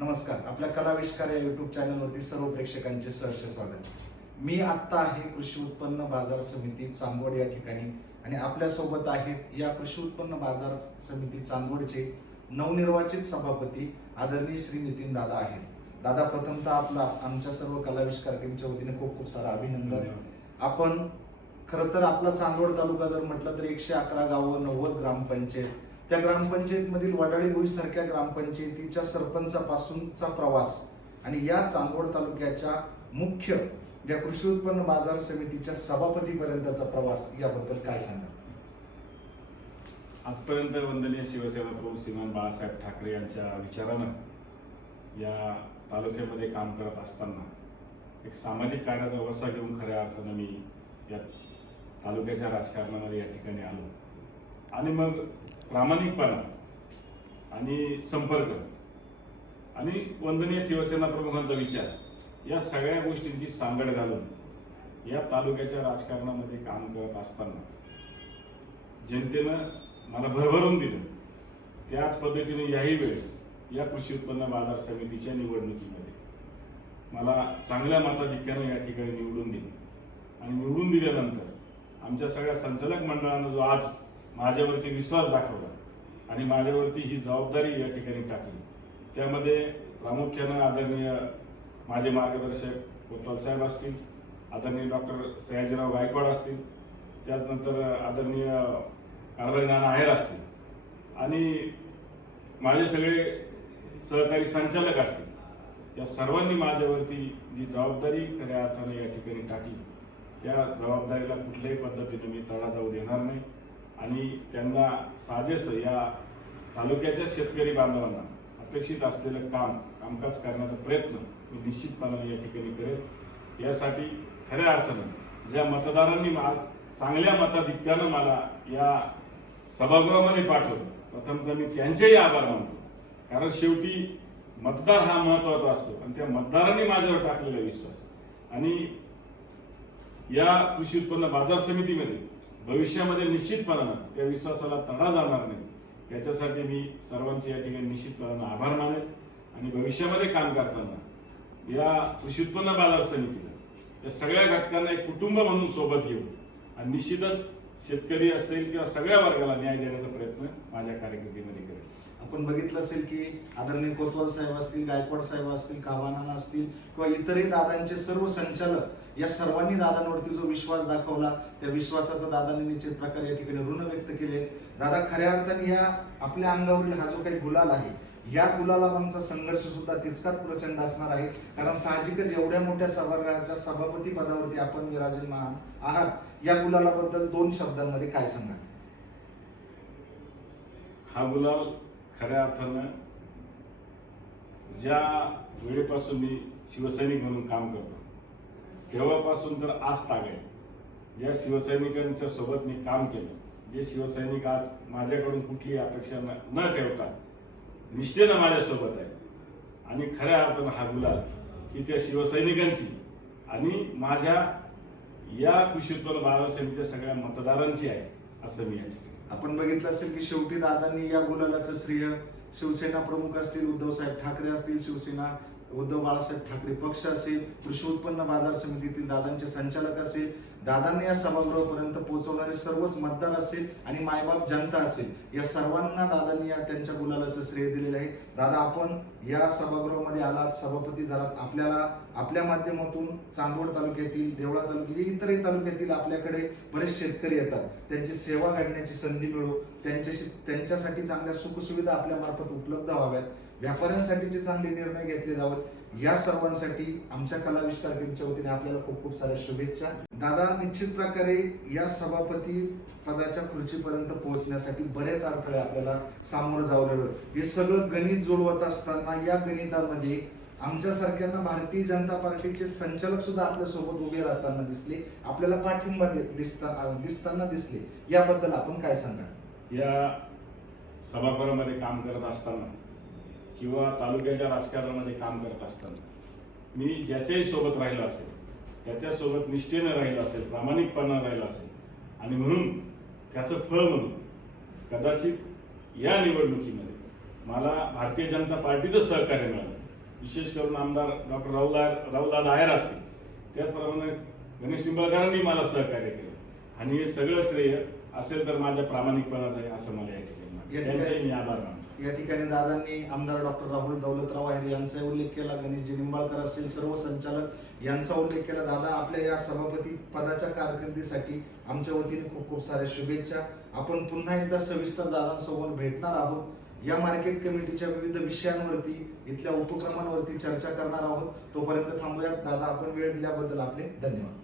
नमस्कार. आपल्या कलाविष्कार या युट्यूब चॅनलवरती सर्व प्रेक्षकांचे सहर्ष स्वागत. मी आत्ता आहे कृषी उत्पन्न बाजार समिती चांदवड या ठिकाणी आणि आपल्यासोबत आहेत या कृषी उत्पन्न बाजार समिती चांदवडचे नवनिर्वाचित सभापती आदरणीय श्री नितीन दादा आहेत. दादा प्रथमतः आपला आमच्या सर्व कलाविष्कार टीमच्या वतीने खूप खूप सारं अभिनंदन. आपण खरं तर आपला चांदवड तालुका जर म्हटलं तर एकशे अकरा गावं नव्वद ग्रामपंचायत त्या ग्रामपंचायतमधील वडाळी भुई सारख्या ग्रामपंचायतीच्या सरपंचापासूनचा प्रवास आणि या चांदवड तालुक्याच्या मुख्य या कृषी उत्पन्न बाजार समितीच्या सभापतीपर्यंतचा प्रवास याबद्दल काय सांगा आजपर्यंत वंदनीय शिवसेना प्रमुख श्रीमान बाळासाहेब ठाकरे यांच्या विचारानं या तालुक्यामध्ये काम करत असताना एक सामाजिक कार्याचा वसा घेऊन खऱ्या अर्थानं मी या तालुक्याच्या राजकारणामध्ये या ठिकाणी आलो. आणि मग प्रामाणिकपणा आणि संपर्क आणि वंदनीय शिवसेना प्रमुखांचा विचार या सगळ्या गोष्टींची सांगड घालून या तालुक्याच्या राजकारणामध्ये काम करत असताना जनतेनं मला भरभरून दिलं. त्याच पद्धतीने याही वेळेस या कृषी उत्पन्न बाजार समितीच्या निवडणुकीमध्ये मला चांगल्या मताधिक्यानं या ठिकाणी निवडून दिले. आणि निवडून दिल्यानंतर आमच्या सगळ्या संचालक मंडळानं जो आज माझ्यावरती विश्वास दाखवला आणि माझ्यावरती ही जबाबदारी या ठिकाणी टाकली. त्यामध्ये प्रामुख्यानं आदरणीय माझे मार्गदर्शक कोतवाल साहेब असतील आदरणीय डॉक्टर सयाजीराव गायकवाड असतील त्याचनंतर आदरणीय कारभारी नाना आहेर असतील आणि माझे सगळे सहकारी संचालक असतील या सर्वांनी माझ्यावरती जी जबाबदारी खऱ्या अर्थाने या ठिकाणी टाकली त्या जबाबदारीला कुठल्याही पद्धतीने मी तडा जाऊ देणार नाही. आणि त्यांना साजेस या तालुक्याच्या शेतकरी बांधवांना अपेक्षित असलेलं काम कामकाज करण्याचा प्रयत्न मी निश्चितपणाने या ठिकाणी करेन. यासाठी खऱ्या अर्थानं ज्या मतदारांनी मा चांगल्या मताधिक्यानं मला या सभागृहामध्ये पाठवलं प्रथमतः मी त्यांचेही आभार मानतो. कारण शेवटी मतदार हा महत्त्वाचा असतो आणि त्या मतदारांनी माझ्यावर टाकलेला विश्वास. आणि या कृषी उत्पन्न बाजार समितीमध्ये भविष्यामध्ये निश्चितपणानं त्या विश्वासाला तडा जाणार नाही याच्यासाठी मी सर्वांचे या ठिकाणी निश्चितपणानं आभार मानेल आणि भविष्यामध्ये काम करताना या कृषी उत्पन्न बाजार समितीला या सगळ्या घटकांना एक कुटुंब म्हणून सोबत घेऊन आणि निश्चितच शेतकरी असेल किंवा सगळ्या वर्गाला न्याय देण्याचा प्रयत्न माझ्या कार्यकर्तीमध्ये करेल आपण बघितलं असेल की आदरणीय कोतवाल साहेब असतील गायकवाड साहेब असतील काबानाना असतील किंवा इतरही दादांचे सर्व संचालक या सर्वांनी दादांवरती जो विश्वास दाखवला त्या विश्वासाचा दादांनी निश्चित प्रकारे या ठिकाणी ऋण व्यक्त केले. दादा खऱ्या अर्थाने या आपल्या अंगावरील हा जो काही गुलाल आहे या गुलाला संघर्ष सुद्धा तितकाच प्रचंड असणार आहे. कारण साहजिकच एवढ्या मोठ्या सभागृहाच्या सभापती पदावरती आपण विराजमान आहात. या गुलालाबद्दल दोन शब्दांमध्ये काय सांगा हा गुलाल खऱ्या अर्थानं ज्या वेळेपासून मी शिवसैनिक म्हणून काम करतो तेव्हापासून तर आज ताग आहे. ज्या शिवसैनिकांच्या सोबत मी काम केलं जे शिवसैनिक आज माझ्याकडून कुठलीही अपेक्षा न न ठेवता निष्ठेनं माझ्यासोबत आहे आणि खऱ्या अर्थानं हा गुलाल की त्या शिवसैनिकांची आणि माझ्या या कृषी उत्पन्न बाजार समितीच्या सगळ्या मतदारांची आहे असं मी या ठिकाणी आपण बघितलं असेल की शेवटी दादांनी या गुलालाचं श्रेय शिवसेना प्रमुख असतील उद्धवसाहेब ठाकरे असतील शिवसेना उद्धव बाळासाहेब ठाकरे पक्ष असेल कृषी उत्पन्न बाजार समितीतील दादांचे संचालक असेल दादांनी या सभागृहापर्यंत पोहोचवणारे सर्वच मतदार असेल आणि मायबाप जनता असेल या सर्वांना दादांनी या त्यांच्या गुलालाचं श्रेय दिलेलं आहे. दादा आपण या सभागृहामध्ये आलात सभापती झालात. आपल्याला आपल्या माध्यमातून चांदवड तालुक्यातील देवळा तालुक्यातील इतरही तालुक्यातील आपल्याकडे बरेच शेतकरी येतात. त्यांची सेवा घडण्याची संधी मिळो. त्यांच्याशी त्यांच्यासाठी चांगल्या सुखसुविधा आपल्या मार्फत उपलब्ध व्हाव्यात. व्यापाऱ्यांसाठीचे चांगले निर्णय घेतले जावेत. या सर्वांसाठी आमच्या कलाविष्कार टीमच्या वतीने आपल्याला खूप खूप साऱ्या शुभेच्छा. दादा निश्चित प्रकारे या सभापती पदाच्या खुर्चीपर्यंत पोहोचण्यासाठी बरेच अडथळे आपल्याला सामोरं जावं हे सगळं गणित जुळवत असताना या गणितामध्ये आमच्यासारख्यांना भारतीय जनता पार्टीचे संचालक सुद्धा आपल्यासोबत उभे राहताना दिसले. आपल्याला पाठिंबा दिसता दिसताना दिसले. याबद्दल आपण काय सांगा या सभागृहामध्ये काम करत असताना किंवा तालुक्याच्या राजकारणामध्ये काम करत असताना. मी ज्याच्याही सोबत राहिलो असेल त्याच्यासोबत निष्ठेनं राहिलं असेल प्रामाणिकपणा राहिलं असेल आणि म्हणून त्याचं फळ म्हणून कदाचित या निवडणुकीमध्ये मला भारतीय जनता पार्टीचं सहकार्य मिळालं. विशेष करून आमदार डॉक्टर राहुल राहुलदादा आहेर असतील. त्याचप्रमाणे गणेश निंबाळकरांनी मला सहकार्य केलं. आणि हे सगळं श्रेय असेल तर माझ्या प्रामाणिकपणाचं आहे असं मला या ठिकाणी त्यांचेही मी आभार मानतो. या ठिकाणी दादांनी आमदार डॉक्टर राहुल दौलतराव आहेर यांचा उल्लेख केला. गणेशजी निंबाळकर असतील सर्व संचालक यांचा उल्लेख केला. दादा आपल्या या सभापती पदाच्या कारकिर्दीसाठी आमच्या वतीने खूप खूप साऱ्या शुभेच्छा. आपण पुन्हा एकदा सविस्तर दादांसोबत भेटणार आहोत. या मार्केट कमिटीच्या विविध विषयांवरती इथल्या उपक्रमांवरती चर्चा करणार आहोत. तोपर्यंत थांबूया दादा आपण वेळ दिल्याबद्दल आपले धन्यवाद.